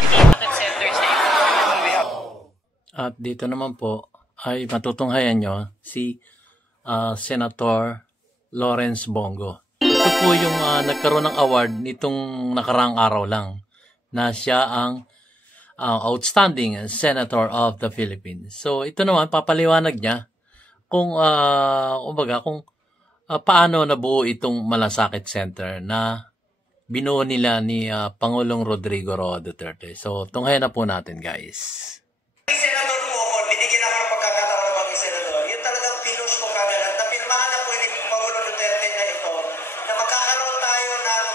anti-sakit center sa iyo. At dito naman po ay matutunghayan nyo si Senator Lawrence Bongo. Ito po yung nagkaroon ng award nitong nakaraang araw lang na siya ang Outstanding Senator of the Philippines. So ito naman papaliwanag niya kung paano nabuo itong Malasakit Center na binuo nila ni Pangulong Rodrigo Roa Duterte. So tunghayan na po natin, guys. Senador po ako, binigyan ako ng pagkakataon ng maging senador. Yung talagang pinush ko kagad at napirmahan na po ni Pangulong Duterte na ito na magkakaroon tayo ng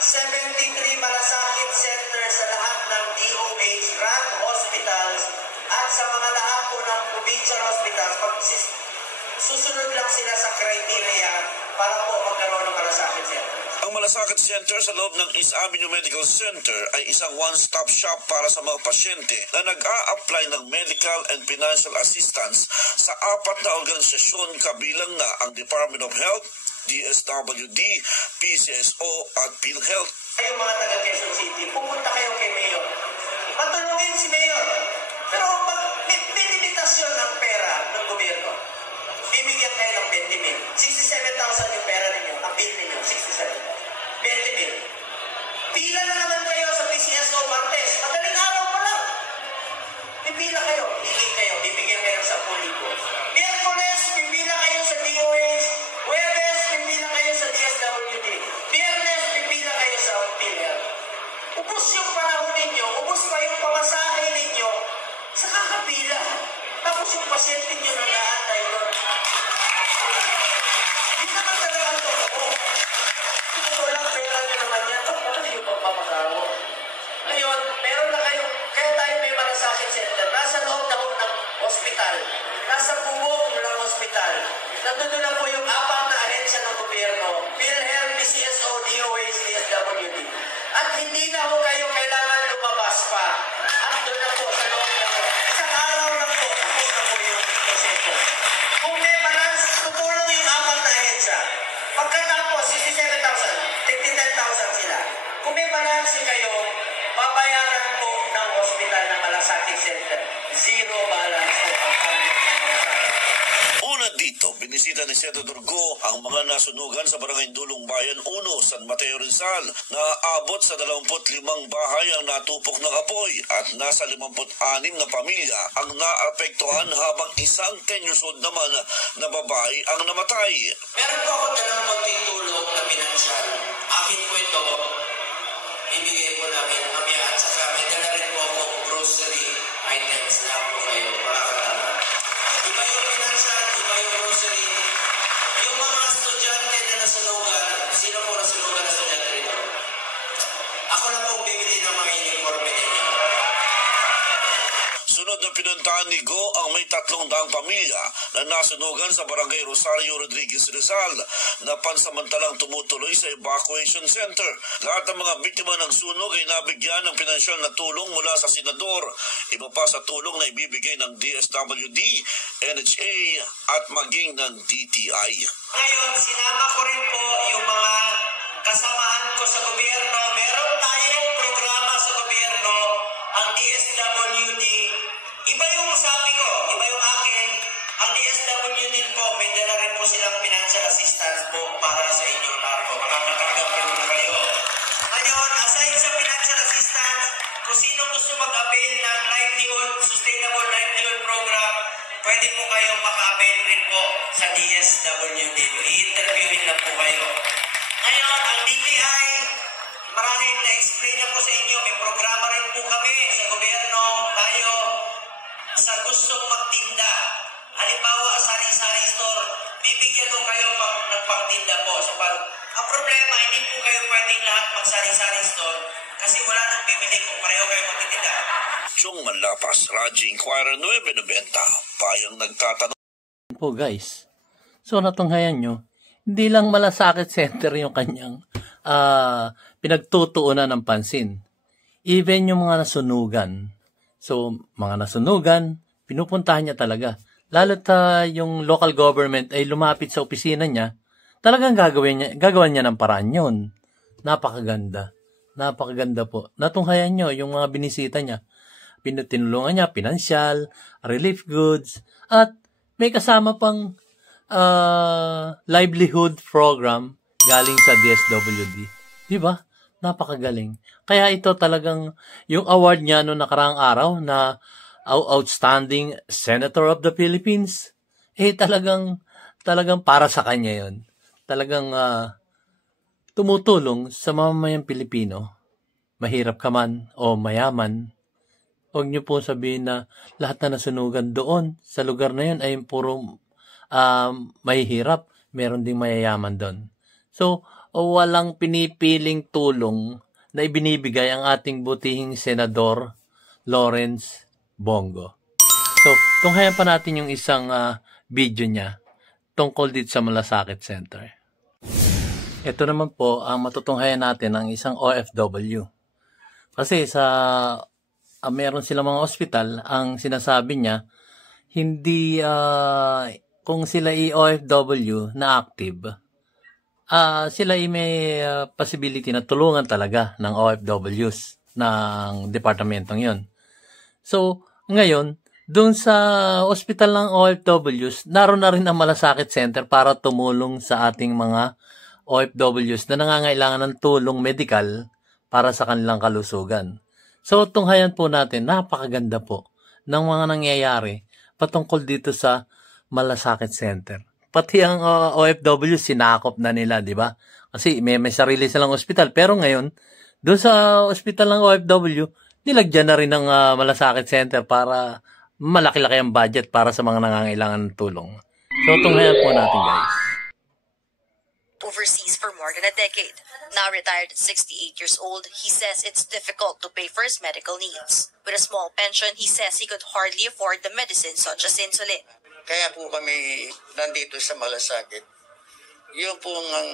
73 Malasakit Center sa lahat ng DOH run hospitals at sa mga lahat po ng provincial hospitals. Susunod lang sila sa criteria para po magkaroon ng Malasakit Center. Ang Malasakit Center sa loob ng East Avenue Medical Center ay isang one-stop shop para sa mga pasyente na nag-a-apply ng medical and financial assistance sa 4 na organisasyon kabilang na ang Department of Health, DSWD, PCSO at PhilHealth. Kayong mga taga Quezon City, pupunta kayo kay Mayor. Matulungin si Mayor. Pero may limitasyon ng pera ng gobyerno. Bibigyan kayo ng 20 mil. 67,000 yung pera ninyo. Ang bill ninyo, 67. 20 mil. Pila na naman kayo sa PCSO Martes. Madaling araw pa lang. Pipila kayo. Hingin kayo. Bibigyan kayo ng 10,000. Miyerkules, pipila kayo sa DOH. Huwebes, pipila kayo sa DSWD. Biyernes, pipila kayo sa PhilHealth. Ubus yung panahon ninyo. Ubus pa yung pamasahe ninyo sa kakapila. Tapos yung pasyente nyo na naantay doon. Hindi naman talaga ang totoo. Ito lang, pera nyo naman yan. Ano yung pagpapakawo? Ngayon, meron na kayo, kaya tayo may Malasakit Center. Nasa loob na ng hospital. Nasa bubong ng hospital. Nandun na po yung 4 na ahensya ng gobyerno. PhilHealth, PCSO, DOH, DSWD. At hindi na ho kayo kailangan lumabas pa. At doon na po sa loob na isang araw na po. Tapos na po yung proseso. Kung may balance, tutulong yung 4 na ahensya. Pagkatapos, 67,000, 10,000 sila. Kung may balance kayo, babayaran po ng hospital ng Malasakit Center. Zero balance po ang pamilya ng Malasakit. Una dito, binisita ni Senator Go ang mga nasunugan sa Barangay Dulong Bayan 1, San Mateo Rizal na aabot sa 25 bahay ang natupok ng apoy at nasa 56 na pamilya ang naapektuhan habang isang 10-years-old naman na babae ang namatay. Meron po ako dalang konting tulong na pinansyal. Akin po ito, ibigay po namin mamaya at saka may dala rin po akong grocery items na po kayo makakatama. Iba yung pinansyal, iba yung grocery. Yung mga estudyante na nasunugan, sino po nasunugan na estudyante rito? Ako na po bibili ng mga uniforme ninyo. Sunod na pinuntahan ni Go ang may 300 pamilya na nasunugan sa Barangay Rosario Rodriguez Rizal na pansamantalang tumutuloy sa evacuation center. Lahat ng mga biktima ng sunog ay nabigyan ng pinansyal na tulong mula sa senador. Iba pa sa tulong na ibibigay ng DSWD, NHA at maging ng DTI. Ngayon, sinama ko rin po yung mga kasamaan ko sa gobyerno. Meron tayong programa sa gobyerno, ang DSWD. Iba yung sabi ko, iba yung akin. Ang DSWD po, may dala rin po silang financial assistance po para sa inyo, Marco. Makakatanggap po na kayo. Ngayon, aside sa financial assistance, kung sino gusto mag-avail ng livelihood, sustainable livelihood program, pwede po kayong maka-avail rin po sa DSWD. I-interviewin lang po kayo. Ngayon, ang DTI, maraming na-explain na po sa inyo, may programa rin po kami sa gobyerno, tayo, sa gustong magtinda. Halimbawa, sari-sari store, bibigyan ko kayo ng pagtinda po. So, ang problema, hindi po kayo pwedeng lahat magsari-sari store kasi wala nang bibili kung pareho kayo magtitinda. Chong Manlapas, Raji Inquirer 990, payang nagtatanong Po guys, so natunghayan nyo, hindi lang Malasakit Center yung kanyang pinagtutuunan ng pansin. Even yung mga nasunugan. So, mga nasunugan, pinupuntahan niya talaga. Lalo't yung local government ay lumapit sa opisina niya, talagang gagawan niya ng paraan yun. Napakaganda. Napakaganda po. Natunghayan nyo yung mga binisita niya. Tinulungan niya, pinansyal, relief goods, at may kasama pang livelihood program galing sa DSWD. Di ba? Napakagaling. Kaya ito talagang yung award niya noong nakaraang araw na Outstanding Senator of the Philippines, talagang para sa kanya yon. Talagang tumutulong sa mamamayang Pilipino. Mahirap ka man o mayaman, huwag niyo po sabihin na lahat na nasunugan doon sa lugar na yun ay puro mahihirap. Meron ding mayayaman doon. So, walang pinipiling tulong na ibinibigay ang ating butihing Senador Lawrence Bongo. So, tunghayan pa natin yung isang video niya tungkol dito sa Malasakit Center. Ito naman po ang matutunghayan natin ng isang OFW. Kasi meron silang mga ospital, ang sinasabi niya, hindi kung sila OFW na active, sila may possibility na tulungan talaga ng OFWs ng departamentong yon. So, ngayon, doon sa ospital ng OFWs, naroon na rin ang Malasakit Center para tumulong sa ating mga OFWs na nangangailangan ng tulong medikal para sa kanilang kalusugan. So, tunghayan po natin, napakaganda po ng mga nangyayari patungkol dito sa Malasakit Center. Pati ang OFW, sinakop na nila, di ba? Kasi may sarili silang ospital. Pero ngayon, doon sa ospital ng OFW, nilagyan na rin ng Malasakit Center para malaki-laki ang budget para sa mga nangangailangan ng tulong. So, tunghayan po natin, guys. Overseas for more than a decade. Now retired at 68 years old, he says it's difficult to pay for his medical needs. With a small pension, he says he could hardly afford the medicines such as insulin. Kaya po kami nandito sa Malasakit. Yun po ang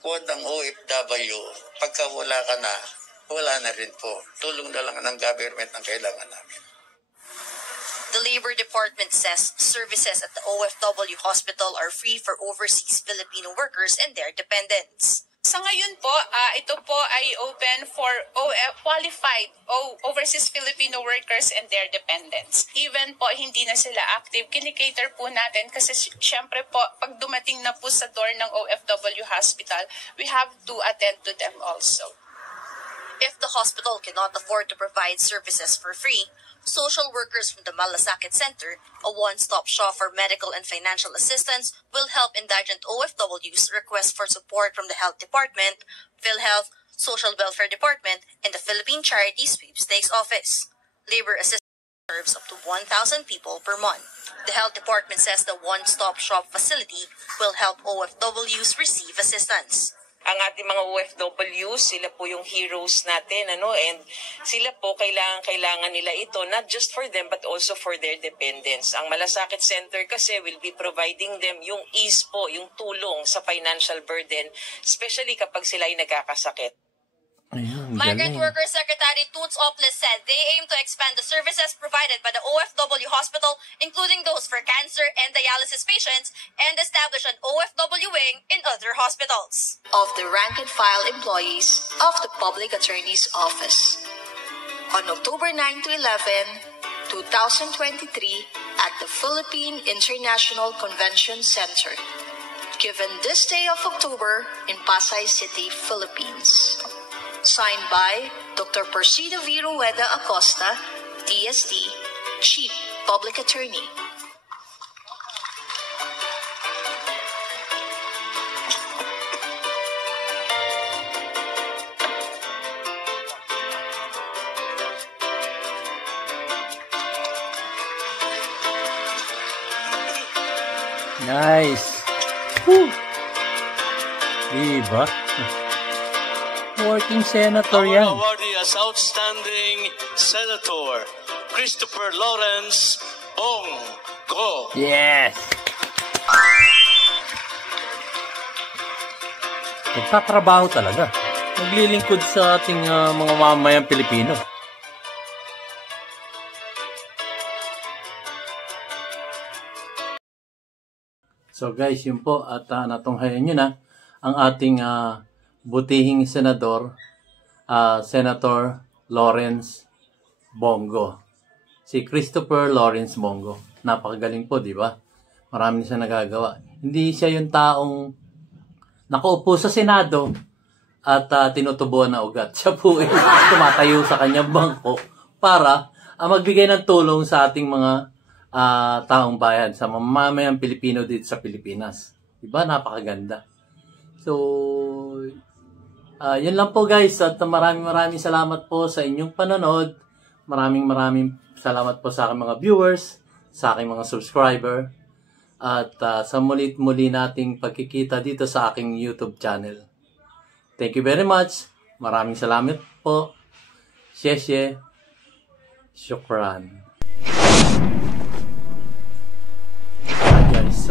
quote ng OFW, pagka wala ka na, wala na rin po. Tulong na lang ng government ang kailangan namin. The Labor Department says services at the OFW hospital are free for overseas Filipino workers and their dependents. Sa ngayon po, ito po ay open for qualified overseas Filipino workers and their dependents. Even po hindi na sila active, kinikater po natin kasi syempre po, pag dumating na po sa door ng OFW hospital, we have to attend to them also. If the hospital cannot afford to provide services for free, social workers from the Malasakit Center, a one-stop shop for medical and financial assistance, will help indigent OFWs request for support from the Health Department, PhilHealth, Social Welfare Department, and the Philippine Charity Sweepstakes Office. Labor assistance serves up to 1,000 people per month. The Health Department says the one-stop shop facility will help OFWs receive assistance. Ang ating mga OFW, sila po yung heroes natin, and sila po kailangan nila ito, not just for them, but also for their dependents. Ang Malasakit Center kasi will be providing them yung ease po, yung tulong sa financial burden, especially kapag sila ay nagkakasakit. Ayun, Migrant galing. Workers Secretary Toots Oplis said they aim to expand the services provided by the OFW hospital, including those for cancer and dialysis patients, and establish an OFW wing in other hospitals. Of the rank-and-file employees of the Public Attorney's Office. On October 9 to 11, 2023, at the Philippine International Convention Center, given this day of October in Pasay City, Philippines. Signed by Dr. Persido V. Rueda Acosta, DSD, Chief Public Attorney. Nice. Woo. Diba? Working senator yan. Our awardee as Outstanding Senator, Christopher Lawrence Bongo. Yes! Nagtatrabaho talaga. Naglilingkod sa ating mga mamamayang Pilipino. So guys, yun po. At natunghayan nyo na ang ating butihing senador Senator Lawrence Bongo. Si Christopher Lawrence Bongo. Napakagaling po, di ba? Marami siya nagagawa. Hindi siya yung taong nakaupo sa Senado at tinutubuan na ugat. Siya po ay tumatayo sa kanyang bangko para magbigay ng tulong sa ating mga taong bayan, sa mamamayang Pilipino dito sa Pilipinas. Diba? Napakaganda. So, yun lang po guys. At maraming salamat po sa inyong panonood. Maraming salamat po sa aking mga viewers, sa aking mga subscriber. At sa muli nating pagkikita dito sa aking YouTube channel. Thank you very much. Maraming salamat po. Sheshe. Shukran. Guys,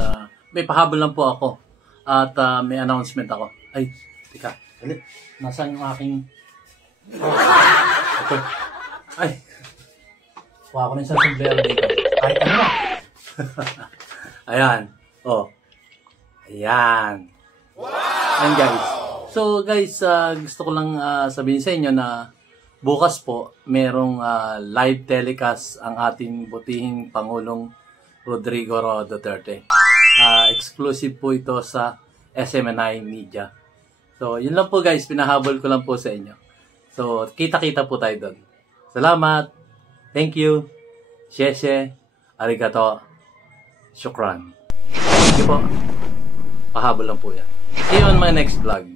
may pahabol lang po ako. At may announcement ako. Ay, teka. Nasaan yung aking... Ito. Ay. Kuha ko na yung sombrero dito. Ay, ano na? Ayan. Oh. Ayan. Wow! Ayan guys. So guys, gusto ko lang sabihin sa inyo na bukas po merong live telecast ang ating butihing Pangulong Rodrigo Roa Duterte. Exclusive po ito sa SMNI Media. So yun lang po guys, pinahabol ko lang po sa inyo. So kita-kita po tayo doon. Salamat. Thank you. Sheshe. Arigato. Shukran. Sige po. Pahabol lang po yan. See you on my next vlog.